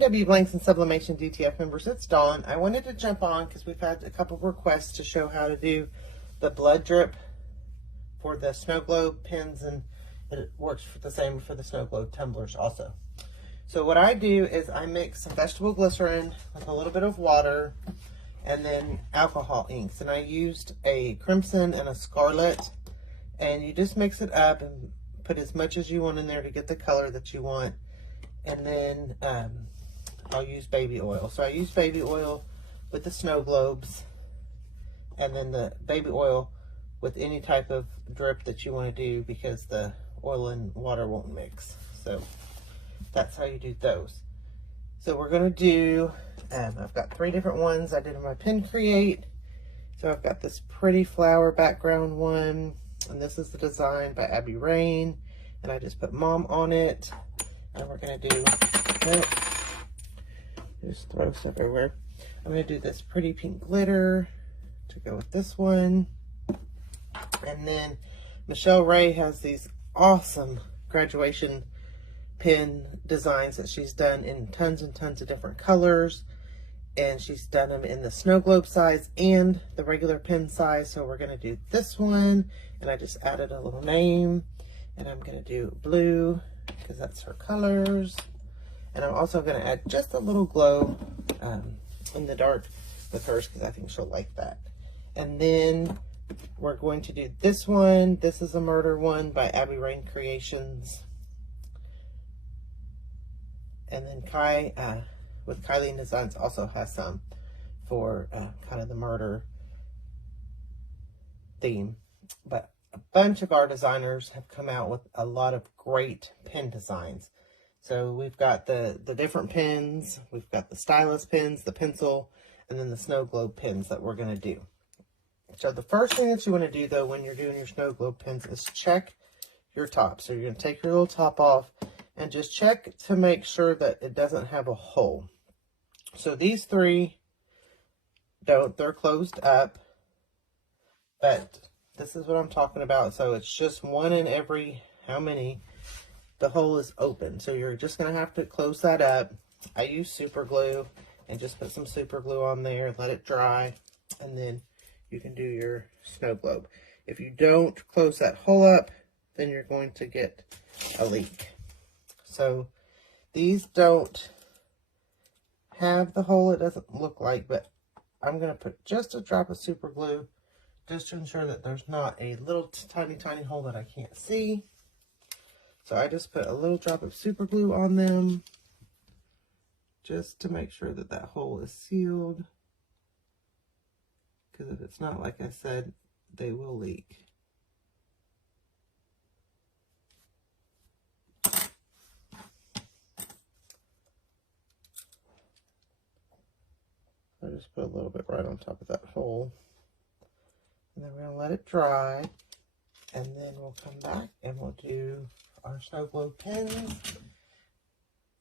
morning, W Blanks and Sublimation DTF members. It's Dawn. I wanted to jump on because we've had a couple of requests to show how to do the blood drip for the snow globe pins, and it works for the same for the snow globe tumblers also. So what I do is I mix some vegetable glycerin with a little bit of water and then alcohol inks. And I used a crimson and a scarlet, and you just mix it up and put as much as you want in there to get the color that you want. And then I'll use baby oil. So I use baby oil with the snow globes, and then the baby oil with any type of drip that you want to do, because the oil and water won't mix. So that's how you do those. So we're going to do, I've got 3 different ones I did in my pin create. So I've got this pretty flower background one, and this is the design by AbbyRayne, and I just put mom on it. And we're going to do, just throw stuff everywhere. I'm going to do this pretty pink glitter to go with this one. And then Michelle Raye has these awesome graduation pin designs that she's done in tons and tons of different colors. And she's done them in the snow globe size and the regular pin size. So we're going to do this one. And I just added a little name. And I'm going to do blue, because that's her colors. And I'm also going to add just a little glow in the dark with hers, because I think she'll like that. And then we're going to do this one. This is a murder one by AbbyRayne Creations. And then Kai with Kylie Designs also has some for kind of the murder theme. But a bunch of our designers have come out with a lot of great pin designs. So we've got the different pins, we've got the stylus pins, the pencil, and then the snow globe pins that we're going to do. So the first thing that you want to do, though, when you're doing your snow globe pins is check your top. So you're going to take your little top off and just check to make sure that it doesn't have a hole. So these 3 don't, they're closed up, but this is what I'm talking about. So it's just one in every, how many, the hole is open. So you're just going to have to close that up. I use super glue and just put some super glue on there, let it dry, and then you can do your snow globe. If you don't close that hole up, then you're going to get a leak. So these don't have the hole, it doesn't look like, but I'm going to put just a drop of super glue just to ensure that there's not a little tiny hole that I can't see. So I just put a little drop of super glue on them just to make sure that that hole is sealed. Because if it's not, like I said, they will leak. I just put a little bit right on top of that hole. And then we're going to let it dry. And then we'll come back and we'll do our snow globe pins.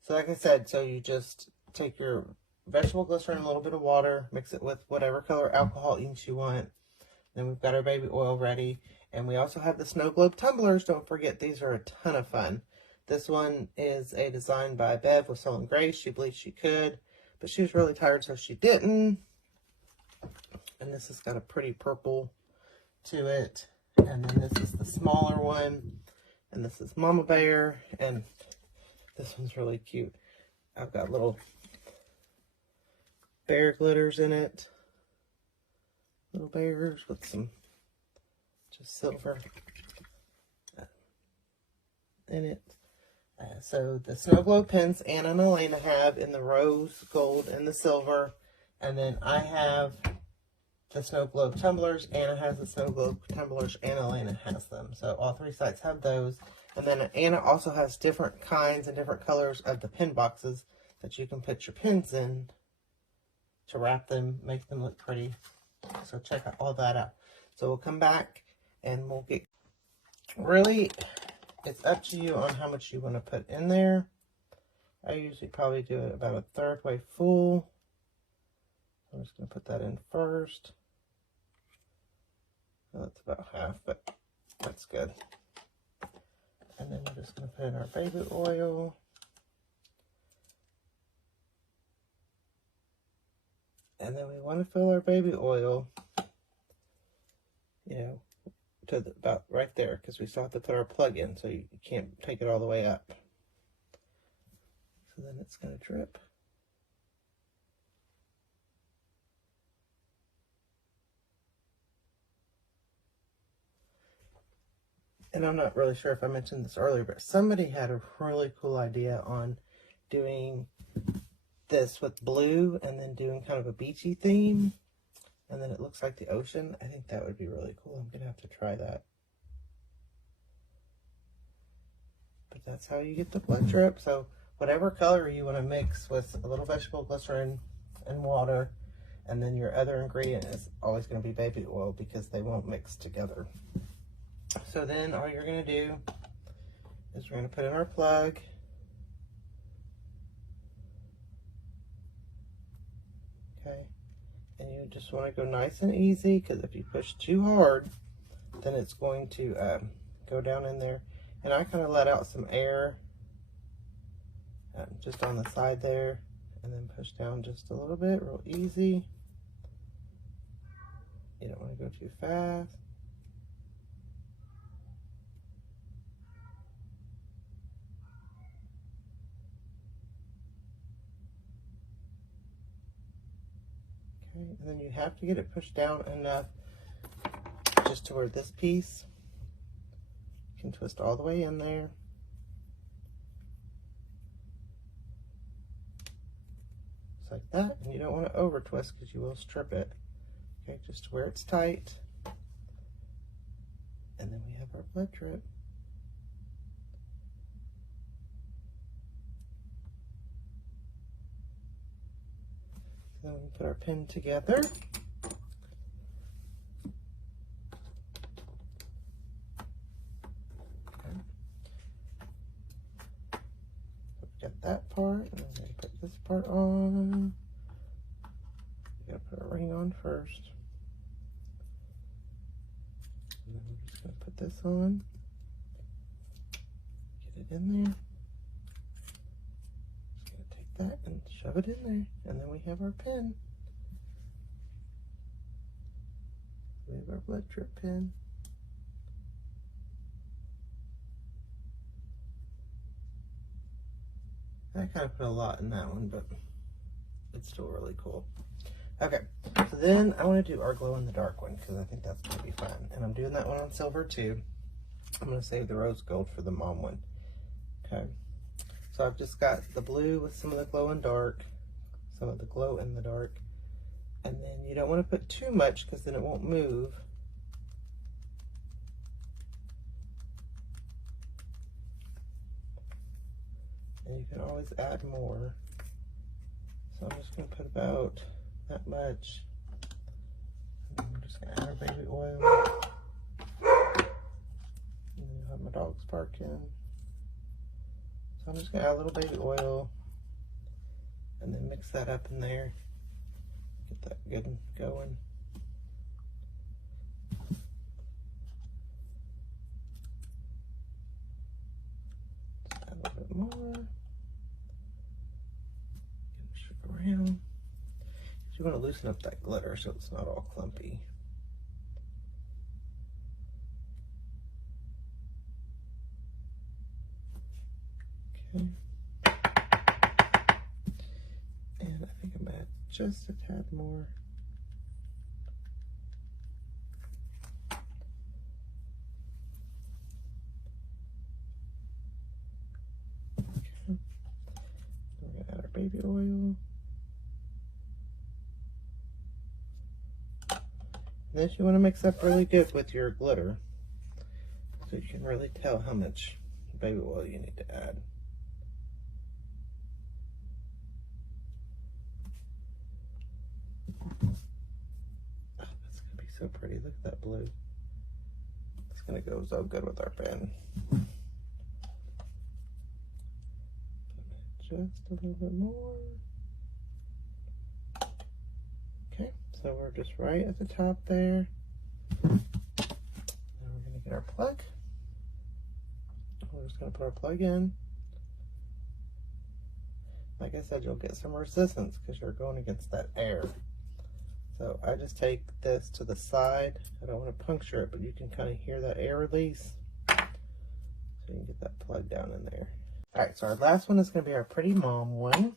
So like I said, so you just take your vegetable glycerin, a little bit of water, mix it with whatever color alcohol inks you want. Then we've got our baby oil ready. And we also have the snow globe tumblers. Don't forget, these are a ton of fun. This one is a design by Bev with Soul and Grace. She believed she could, but she was really tired, so she didn't. And this has got a pretty purple to it. And then this is the smaller one. And this is Mama Bear. And this one's really cute. I've got little bear glitters in it. Little bears with some just silver in it. So the snow globe pins Anna and Elena have in the rose, gold, and the silver. And then I have the snow globe tumblers. Anna has the snow globe tumblers, and Elena has them. So all 3 sites have those. And then Anna also has different kinds and different colors of the pin boxes that you can put your pins in to wrap them, make them look pretty. So check out all that out. So we'll come back and we'll get, really, it's up to you on how much you want to put in there. I usually probably do it about a 1/3 way full. I'm just going to put that in first. Well, that's about half, but that's good. And then we're just going to put in our baby oil. And then we want to fill our baby oil, you know, to about right there, because we still have to put our plug in, so you can't take it all the way up. So then it's going to drip. And I'm not really sure if I mentioned this earlier, but somebody had a really cool idea on doing this with blue and then doing kind of a beachy theme. And then it looks like the ocean. I think that would be really cool. I'm going to have to try that. But that's how you get the blood drip. So whatever color you want to mix with a little vegetable glycerin and water, and then your other ingredient is always going to be baby oil because they won't mix together. So then all you're going to do is we're going to put in our plug. Okay. And you just want to go nice and easy, because if you push too hard, then it's going to go down in there. And I kind of let out some air just on the side there, and then push down just a little bit, real easy. You don't want to go too fast. Okay, and then you have to get it pushed down enough just to where this piece can twist all the way in there. Just like that. And you don't want to over twist because you will strip it. Okay, just to where it's tight. And then we have our blood drip. Then we put our pin together. Get that part, and then we're going to put this part on. We got to put our ring on first. And then we're just going to put this on. Get it in there. Just going to take that and shove it in there. And then we have our pin. We have our blood drip pin. I kind of put a lot in that one, but it's still really cool. Okay, so then I want to do our glow-in-the-dark one because I think that's going to be fun. And I'm doing that one on silver too. I'm going to save the rose gold for the mom one. Okay, so I've just got the blue with some of the glow-in-dark, some of the glow-in-the-dark. And then you don't want to put too much because then it won't move. And you can always add more. So I'm just going to put about that much. And then we're just going to add our baby oil. And then you'll have my dogs barking. So I'm just going to add a little baby oil. And then mix that up in there. Get that good and going. Just add a little bit more. Around. You want to loosen up that glitter so it's not all clumpy. Okay. And I think I'm going to add just a tad more. Okay. We're going to add our baby oil. This you want to mix up really good with your glitter so you can really tell how much baby oil you need to add. Oh, that's going to be so pretty. Look at that blue. It's going to go so good with our pen. Just a little bit more. Okay, so we're just right at the top there. Now we're going to get our plug. We're just going to put our plug in. Like I said, you'll get some resistance because you're going against that air. So I just take this to the side. I don't want to puncture it, but you can kind of hear that air release. So you can get that plug down in there. All right, so our last one is going to be our Pretty Mom one.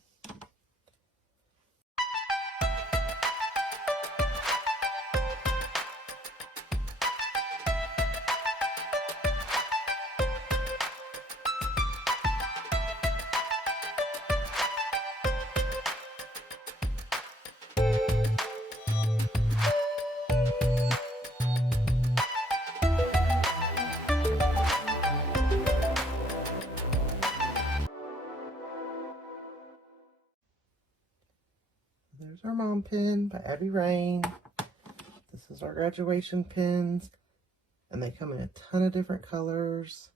There's our mom pin by AbbyRayne. This is our graduation pins. And they come in a ton of different colors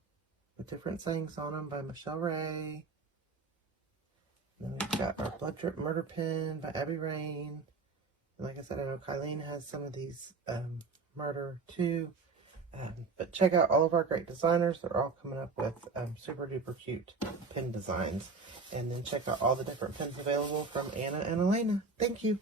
with different sayings on them by Raye. And then we've got our Blood Drip Murder pin by AbbyRayne. And like I said, I know Kylie has some of these murder too. But check out all of our great designers. They're all coming up with super duper cute pin designs. And then check out all the different pins available from Anna and Elena. Thank you.